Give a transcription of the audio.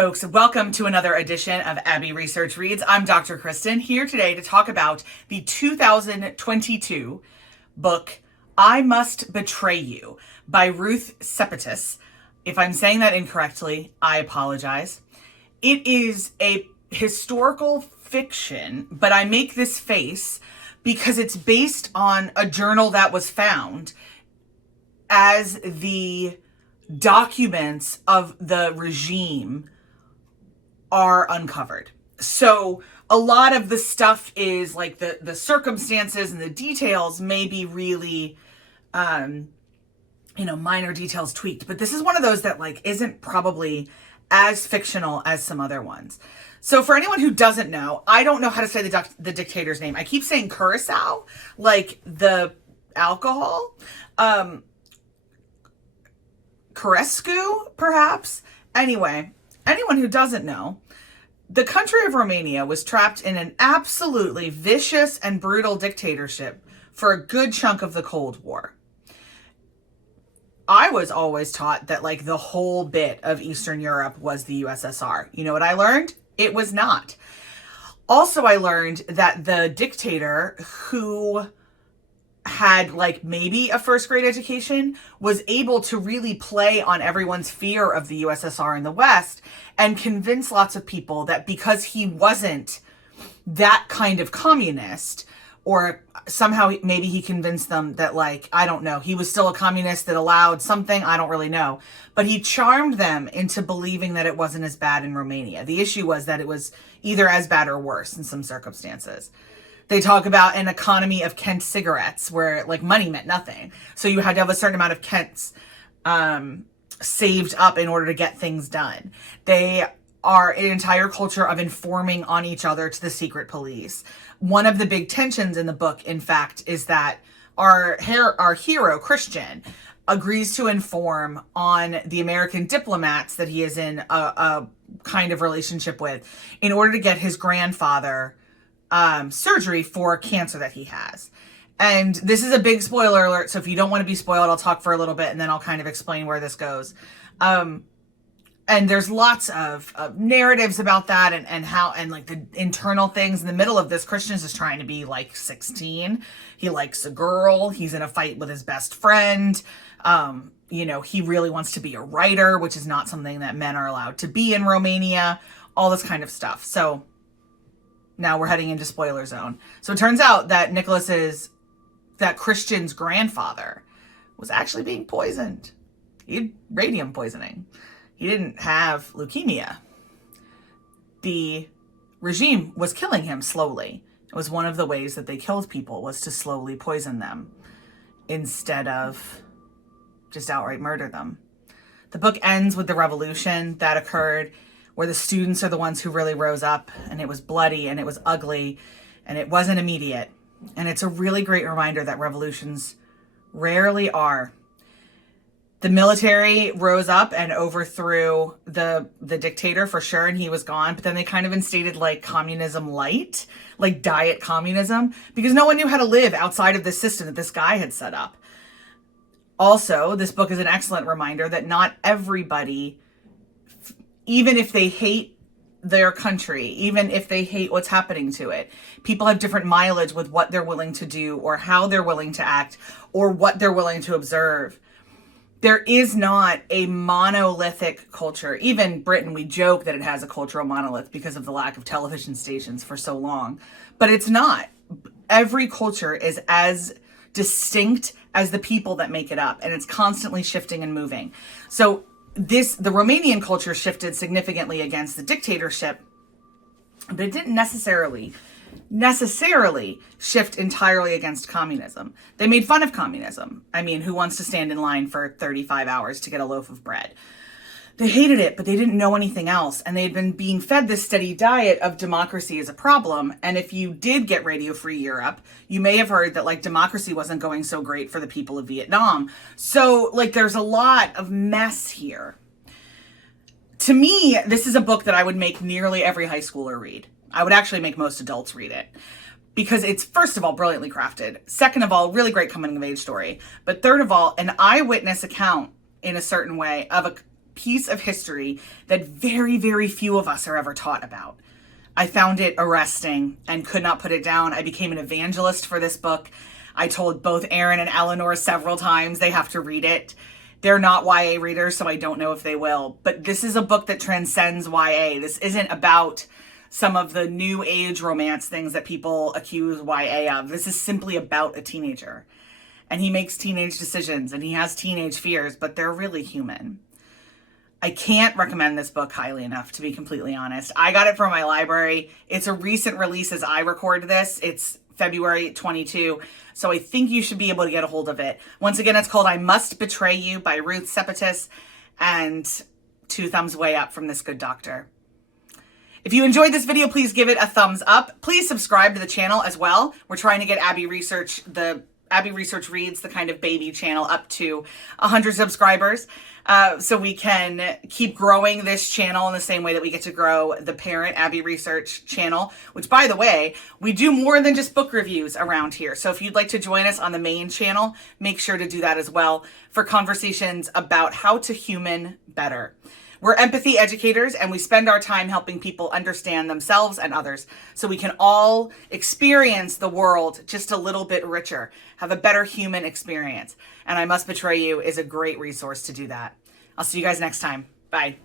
folks. Welcome to another edition of Abbey Research Reads. I'm Dr. Kristen, here today to talk about the 2022 book, I Must Betray You by Ruth Sepetys. If I'm saying that incorrectly, I apologize. It is a historical fiction, but I make this face because it's based on a journal that was found as the documents of the regime are uncovered. So a lot of the stuff is like the circumstances and the details may be really, minor details tweaked. But this is one of those that like isn't probably as fictional as some other ones. So for anyone who doesn't know, I don't know how to say the dictator's name. I keep saying Curacao, like the alcohol. Ceaușescu, perhaps? Anyway, anyone who doesn't know, the country of Romania was trapped in an absolutely vicious and brutal dictatorship for a good chunk of the Cold War. I was always taught that like the whole bit of Eastern Europe was the USSR. You know what I learned? It was not. Also, I learned that the dictator who had like maybe a first grade education was able to really play on everyone's fear of the USSR in the West and convince lots of people that because he wasn't that kind of communist, or somehow maybe he convinced them that like, I don't know, he was still a communist that allowed something, I don't really know, but he charmed them into believing that it wasn't as bad in Romania. The issue was that it was either as bad or worse in some circumstances. They talk about an economy of Kent cigarettes where like money meant nothing. So you had to have a certain amount of Kents saved up in order to get things done. They are an entire culture of informing on each other to the secret police. One of the big tensions in the book, in fact, is that our hero, Christian, agrees to inform on the American diplomats that he is in a kind of relationship with in order to get his grandfather surgery for cancer that he has. And this is a big spoiler alert, so if you don't want to be spoiled, I'll talk for a little bit and then I'll kind of explain where this goes. And there's lots of narratives about that and how, and like the internal things. In the middle of this, Christian's just trying to be like 16. He likes a girl. He's in a fight with his best friend. He really wants to be a writer, which is not something that men are allowed to be in Romania, all this kind of stuff. So now we're heading into spoiler zone. So it turns out that Christian's grandfather was actually being poisoned. He had radium poisoning. He didn't have leukemia. The regime was killing him slowly. It was one of the ways that they killed people, was to slowly poison them instead of just outright murder them. The book ends with the revolution that occurred, where the students are the ones who really rose up, and it was bloody and it was ugly and it wasn't immediate. And it's a really great reminder that revolutions rarely are. The military rose up and overthrew the dictator for sure, and he was gone. But then they kind of instated like communism light, like diet communism, because no one knew how to live outside of the system that this guy had set up. Also, this book is an excellent reminder that not everybody, even if they hate their country, even if they hate what's happening to it, people have different mileage with what they're willing to do or how they're willing to act or what they're willing to observe. There is not a monolithic culture. Even Britain, we joke that it has a cultural monolith because of the lack of television stations for so long, but it's not. Every culture is as distinct as the people that make it up, and it's constantly shifting and moving. So the Romanian culture shifted significantly against the dictatorship, but it didn't necessarily shift entirely against communism. They made fun of communism. I mean, who wants to stand in line for 35 hours to get a loaf of bread? They hated it, but they didn't know anything else. And they had been being fed this steady diet of democracy is a problem. And if you did get Radio Free Europe, you may have heard that like democracy wasn't going so great for the people of Vietnam. So like there's a lot of mess here. To me, this is a book that I would make nearly every high schooler read. I would actually make most adults read it because it's, first of all, brilliantly crafted. Second of all, really great coming of age story. But third of all, an eyewitness account in a certain way of piece of history that very, very few of us are ever taught about. I found it arresting and could not put it down. I became an evangelist for this book. I told both Aaron and Eleanor several times they have to read it. They're not YA readers, so I don't know if they will. But this is a book that transcends YA. This isn't about some of the new age romance things that people accuse YA of. This is simply about a teenager. And he makes teenage decisions and he has teenage fears, but they're really human. I can't recommend this book highly enough, to be completely honest. I got it from my library. It's a recent release as I record this. It's February 22, so I think you should be able to get a hold of it. Once again, it's called I Must Betray You by Ruth Sepetys, and 2 thumbs way up from this good doctor. If you enjoyed this video, please give it a thumbs up. Please subscribe to the channel as well. We're trying to get Abbey Research, the Abbey Research Reads, the kind of baby channel, up to 100 subscribers. So we can keep growing this channel in the same way that we get to grow the parent Abbey Research channel, which, by the way, we do more than just book reviews around here. So if you'd like to join us on the main channel, make sure to do that as well for conversations about how to human better. We're empathy educators, and we spend our time helping people understand themselves and others so we can all experience the world just a little bit richer, have a better human experience. And I Must Betray You is a great resource to do that. I'll see you guys next time. Bye.